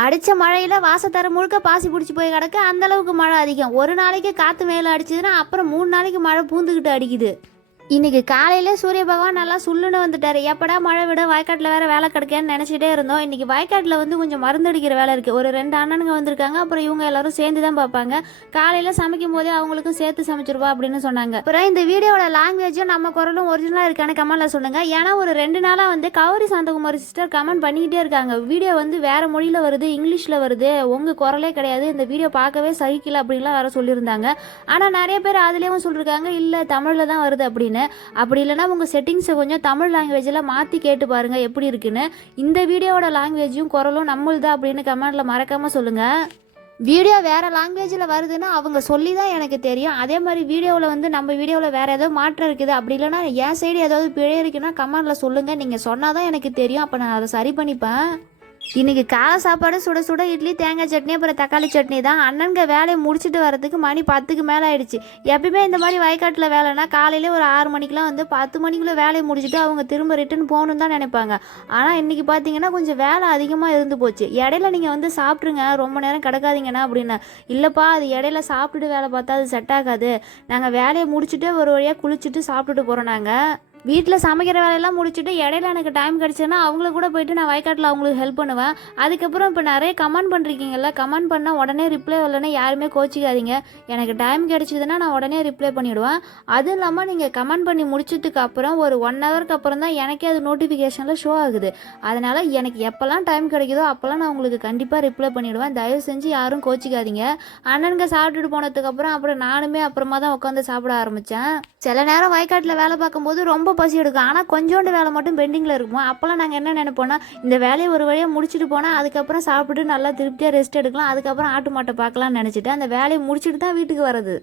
அடித்த மழையில் வாசத்தர முழுக்க பாசி பிடிச்சி போய் கிடக்க. அந்தளவுக்கு மழை அதிகம். ஒரு நாளைக்கு காற்று மேலே அடிச்சதுன்னா அப்புறம் மூணு நாளைக்கு மழை பூந்துக்கிட்டு அடிக்குது. இன்னைக்கு காலையில சூரிய பகவான் நல்லா சுள்ளுன்னு வந்துட்டாரு. எப்படா மழை விட வயக்காட்டில் வேற வேலை கிடைக்கன்னு நினச்சிட்டே இருந்தோம். இன்னைக்கு வயக்காட்டில் வந்து கொஞ்சம் மருந்து அடிக்கிற வேலை இருக்குது ஒரு ரெண்டு அண்ணனுங்க வந்திருக்காங்க. அப்புறம் இவங்க எல்லாரும் சேர்ந்து தான் பார்ப்பாங்க. காலையில் சமைக்கும் போதே அவங்களுக்கும் சேர்த்து சமைச்சிருவா அப்படின்னு சொன்னாங்க. அப்புறம் இந்த வீடியோவோட லாங்குவேஜும் நம்ம குரலும் ஒரிஜினலாக இருக்கான்னு கமெண்ட்ல சொல்லுங்க. ஏன்னா ஒரு ரெண்டு நாளாக வந்து கௌரி சாந்தகுமாரி சிஸ்டர் கமெண்ட் பண்ணிக்கிட்டே இருக்காங்க. வீடியோ வந்து வேற மொழியில் வருது இங்கிலீஷில் வருது. உங்கள் குரலே கிடையாது. இந்த வீடியோ பார்க்கவே சகிக்கல அப்படின்லாம் வேற சொல்லியிருந்தாங்க. ஆனால் நிறைய பேர் அதுலயும் சொல்லியிருக்காங்க இல்லை தமிழில் தான் வருது அப்படின்னு. அப்படி இல்லைன்னா உங்கள் செட்டிங்ஸை கொஞ்சம் தமிழ் லாங்குவேஜில் மாற்றி கேட்டு பாருங்கள் எப்படி இருக்குன்னு. இந்த வீடியோவோட லாங்குவேஜும் குரலும் நம்மளுதா அப்படின்னு கமெண்டில் மறக்காமல் சொல்லுங்கள் வீடியோ வேறு லாங்குவேஜில் வருதுன்னா அவங்க சொல்லி தான் எனக்கு தெரியும். அதே மாதிரி வீடியோவில் வந்து நம்ம வீடியோவில் வேறு ஏதோ மாற்றம் இருக்குது. அப்படி இல்லைன்னா என் சைடு ஏதாவது பிழை இருக்குன்னா கமெண்டில் சொல்லுங்கள் நீங்கள் சொன்னால் தான் எனக்கு தெரியும். அப்போ நான் அதை சரி பண்ணிப்பேன். இன்னைக்கு காலை சாப்பாடு சுட சுட இட்லி தேங்காய் சட்னி அப்புறம் தக்காளி சட்னி தான். அண்ணனுங்க வேலையை முடிச்சுட்டு வரதுக்கு மணி பத்துக்கு மேலே ஆயிடுச்சு. எப்பயுமே இந்த மாதிரி வயக்காட்டில் வேலைனா காலையில் ஒரு ஆறு மணிக்கெலாம் வந்து பத்து மணிக்குள்ளே வேலையை முடிச்சுட்டு அவங்க திரும்ப ரிட்டர்ன் போகணுன்னு தான் நினைப்பாங்க. ஆனால் இன்னைக்கு பார்த்தீங்கன்னா கொஞ்சம் வேலை அதிகமாக இருந்து போச்சு. இடையில நீங்கள் வந்து சாப்பிட்ருங்க ரொம்ப நேரம் கிடக்காதீங்கண்ணா அப்படின்னா. இல்லைப்பா அது இடையில சாப்பிட்டுட்டு வேலை பார்த்தா அது செட் ஆகாது. நாங்கள் வேலையை முடிச்சுட்டு ஒரு வழியாக குளிச்சுட்டு சாப்பிட்டுட்டு போகிறோம் நாங்கள் வீட்டில் சமைக்கிற வேலையெல்லாம் முடிச்சுட்டு இடையில எனக்கு டைம் கிடச்சுன்னா அவங்கள கூட போயிட்டு நான் வயக்காட்டில் அவங்களுக்கு ஹெல்ப் பண்ணுவேன். அதுக்கப்புறம் இப்போ நிறைய கமெண்ட் பண்ணுறீங்கல்ல கமெண்ட் பண்ணால் உடனே ரிப்ளை வரலன்னா யாருமே கோச்சிக்காதீங்க. எனக்கு டைம் கிடச்சிதுன்னா நான் உடனே ரிப்ளை பண்ணிவிடுவேன் அதுவும் இல்லாமல் நீங்கள் கமெண்ட் பண்ணி முடிச்சதுக்கு அப்புறம் ஒரு ஒன் ஹவருக்கு அப்புறம் தான் எனக்கே அது நோட்டிஃபிகேஷனில் ஷோ ஆகுது. அதனால் எனக்கு எப்போல்லாம் டைம் கிடைக்குதோ அப்போல்லாம் நான் உங்களுக்கு கண்டிப்பாக ரிப்ளை பண்ணிவிடுவேன் தயவு செஞ்சு யாரும் கோச்சிக்காதீங்க. அண்ணனுங்க சாப்பிட்டுட்டு போனதுக்கப்புறம் அப்புறம் நானுமே அப்புறமா தான் உட்காந்து சாப்பிட ஆரம்பித்தேன் சில நேரம் வயக்காட்டில் வேலை பார்க்கும்போது ரொம்ப ரொம்ப பசி எடுக்கும். ஆனால் கொஞ்சோண்டு வேலை மட்டும் பெண்டிங்கில் இருக்கும்? அப்போல்லாம் நாங்கள் என்ன நினைப்போம்னா இந்த வேலையை ஒரு வழியாக முடிச்சுட்டு போனால் அதுக்கப்புறம் சாப்பிட்டு நல்லா திருப்தியாக ரெஸ்ட் எடுக்கலாம். அதுக்கப்புறம் ஆட்டு மாட்டை பார்க்கலாம்னு நினச்சிட்டு அந்த வேலையை முடிச்சுட்டு தான் வீட்டுக்கு வர்றது.